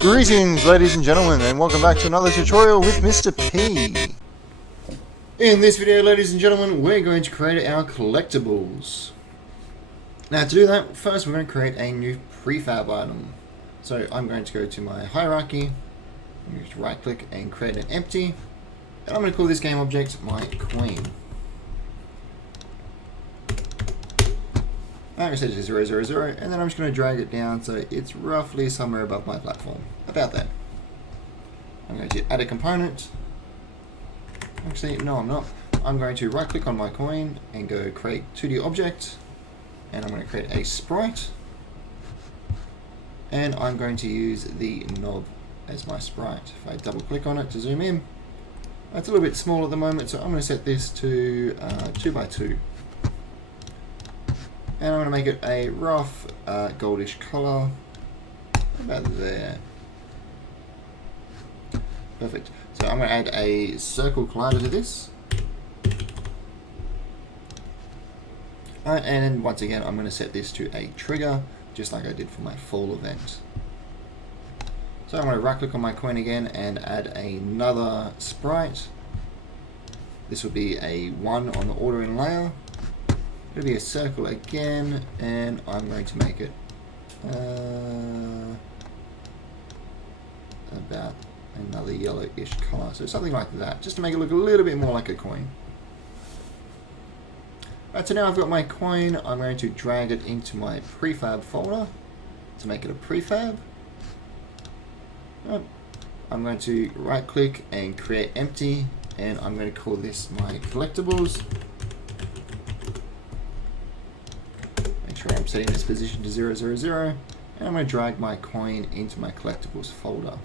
Greetings, ladies and gentlemen, and welcome back to another tutorial with Mr. P. In this video, ladies and gentlemen, we're going to create our collectibles. Now, to do that, first we're going to create a new prefab item. So I'm going to go to my hierarchy, just right click and create an empty, and I'm going to call this game object my queen. I'm going to set it to 0, 0, 0, and then I'm just going to drag it down so it's roughly somewhere above my platform. About that. I'm going to add a component. Actually, no, I'm not. I'm going to right click on my coin and go create 2D object, and I'm going to create a sprite, and I'm going to use the knob as my sprite. If I double click on it to zoom in, it's a little bit small at the moment, so I'm going to set this to 2 by 2. And I'm going to make it a rough goldish color, about there. Perfect. So I'm going to add a circle collider to this. Alright, and then once again I'm going to set this to a trigger, just like I did for my fall event. So I'm going to right click on my coin again and add another sprite. This will be a 1 on the ordering layer. It'll be a circle again, and I'm going to make it about another yellowish color, so something like that, just to make it look a little bit more like a coin. Right, so now I've got my coin. I'm going to drag it into my prefab folder to make it a prefab. I'm going to right click and create empty, and I'm going to call this my collectibles. I'm setting this position to 0, 0, 0, and I'm going to drag my coin into my collectibles folder.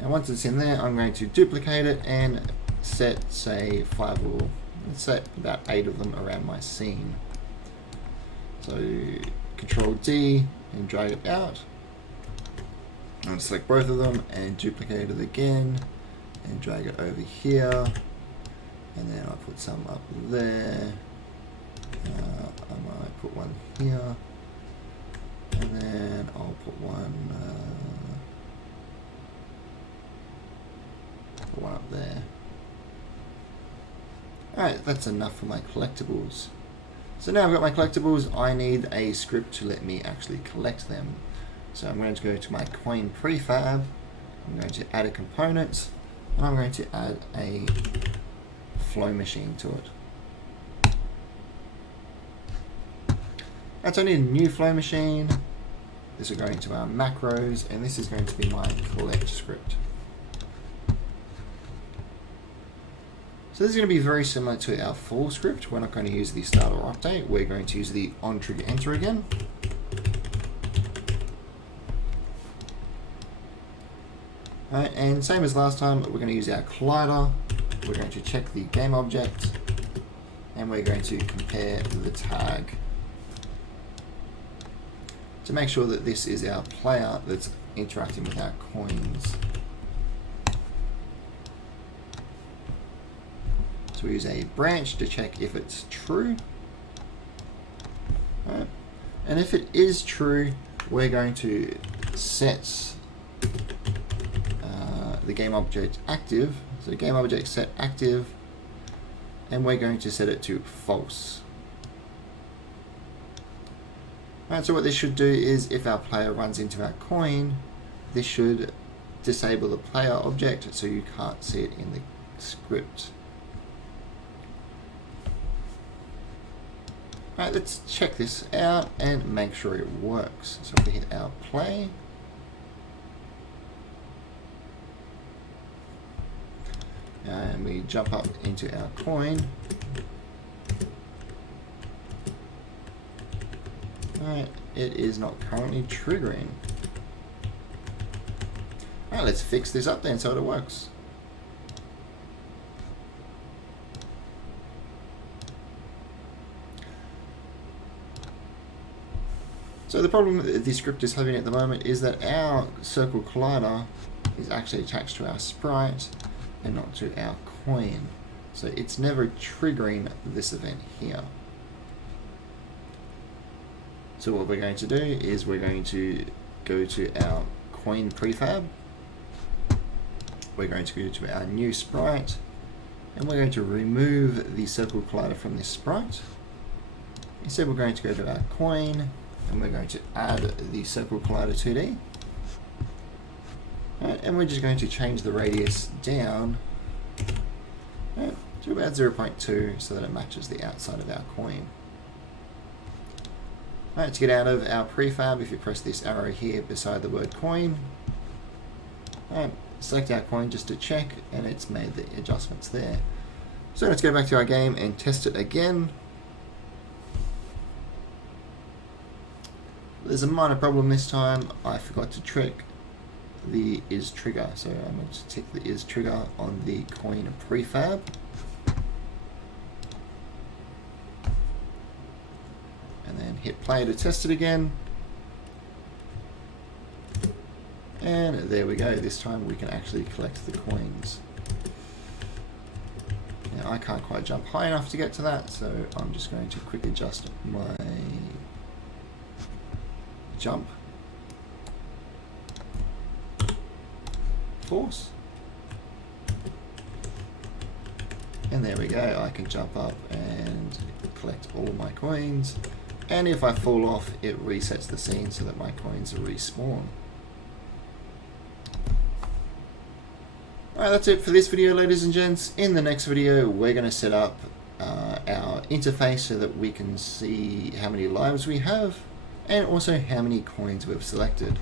Now once it's in there, I'm going to duplicate it and set, say, 5 or let's set about 8 of them around my scene. So Control D and drag it out. I'm going to select both of them and duplicate it again and drag it over here, and then I'll put some up there. I might put one here, and then I'll put one up there. Alright, that's enough for my collectibles. So now I've got my collectibles, I need a script to let me actually collect them. So I'm going to go to my coin prefab, I'm going to add a component, and I'm going to add a flow machine to it. Right, so I need a new flow machine. This will go into our macros, and this is going to be my collect script. So this is going to be very similar to our fall script. We're not going to use the start or update. We're going to use the on trigger enter again. Right, and same as last time, we're going to use our collider. We're going to check the game object, and we're going to compare the tag to make sure that this is our player that's interacting with our coins. So we use a branch to check if it's true. Right. And if it is true, we're going to set the game object active. So game object set active, and we're going to set it to false. Right, so what this should do is if our player runs into our coin, this should disable the player object so you can't see it in the script. Right, let's check this out and make sure it works. So if we hit our play, and we jump up into our coin, right, it is not currently triggering. Alright, let's fix this up then so it works. So the problem that the script is having at the moment is that our circle collider is actually attached to our sprite and not to our coin. So it's never triggering this event here. So what we're going to do is we're going to go to our coin prefab. We're going to go to our new sprite, and we're going to remove the circle collider from this sprite. Instead, we're going to go to our coin, and we're going to add the circle collider 2D. And we're just going to change the radius down to about 0.2 so that it matches the outside of our coin. To get out of our prefab, if you press this arrow here beside the word coin, select our coin just to check, and it's made the adjustments there. So let's go back to our game and test it again. There's a minor problem this time. I forgot to trick the is trigger, so I'm going to tick the is trigger on the coin prefab. And then hit play to test it again. And there we go. This time we can actually collect the coins. Now I can't quite jump high enough to get to that, so I'm just going to quickly adjust my jump force. And there we go. I can jump up and collect all my coins. And if I fall off, it resets the scene so that my coins respawn. Alright, that's it for this video, ladies and gents. In the next video, we're going to set up our interface so that we can see how many lives we have and also how many coins we've selected.